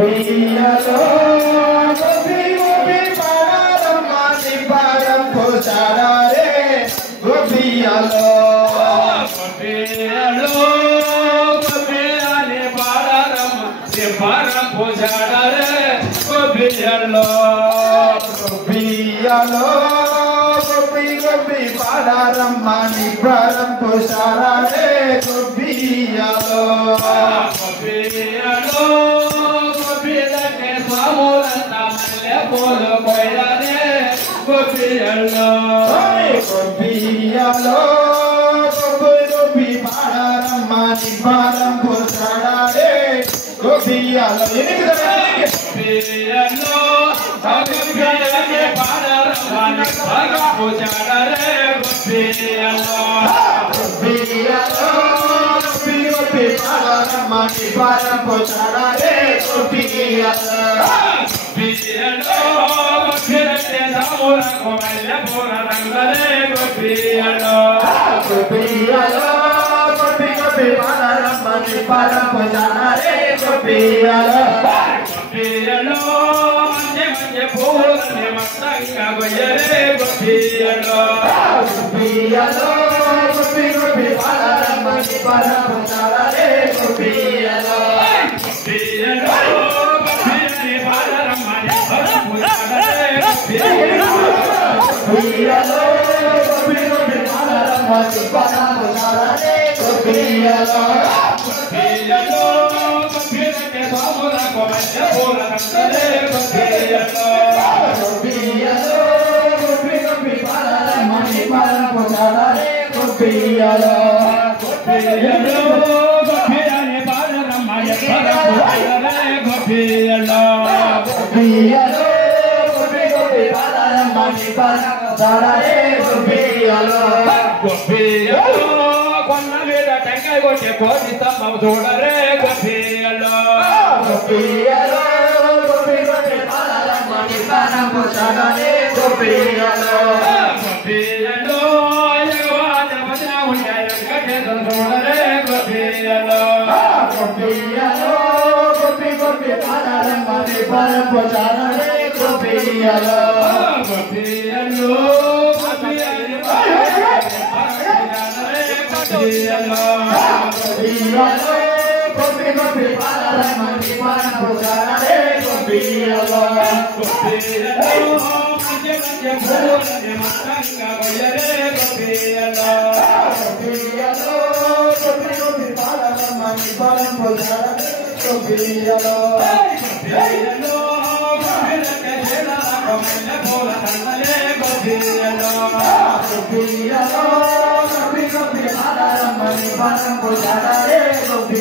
Gopiyalo, gopi gopi pararam mani param pochadare. Gopiyalo, gopiyalo, gopi ani pararam mani param pochadare. Gopiyalo, gopiyalo, gopi gopi pararam mani param pochadare. Gopiyalo, gopiyalo. Bolo koyane gopiyalo gopiyalo gopi gopi pararam mani param pochadare gopiyalo ini kita gopiyalo gopiyane pararam mani param pochadare gopiyalo gopiyalo gopi gopi pararam mani param pochadare gopiyalo gopiyalo gopiyane samura komaile pura rangale gopiyalo gopiyalo gopi gopi pararam mani param pochadare gopiyalo gopiyalo manje manje pura ne matanga goyere gopiyalo gopiyalo gopi gopi pararam mani param pochadare gopiyalo gopiyalo gopiyane pararam mani param pochadare gopiyalo gopiyalo gopi gopi pararam mani param pochadare gopiyalo gopiyalo gopiyane samura komaile pura rangale gopiyalo gopiyalo gopi gopi pararam mani param pochadare gopiyalo gopiyalo gopiyane pararam mani param pochadare gopiyalo gopiyalo gopi gopi pararam mani param pochadare gopiyalo gopiyalo konna veda tengai goche kodi sambam sodare gopiyalo gopiyalo gopi gopi pararam mani param pochadare gopiyalo gopiyalo yagavana bajna unjaya gate sodare gopiyalo gopiyalo gopi gopi pararam mani param pochadare gopiyalo gopiyalo gopiyane gopiyalo gopiyalo gopi gopi pararam mani param pochadare gopiyalo gopiyalo manje manje pura ne matanga goyere gopiyalo gopiyalo gopi gopi pararam mani param pochadare gopiyalo gopiyalo gopiyane jela komaile pura rangale gopiyalo gopiyalo gopi gopi pararam mani param pochadare gopiyalo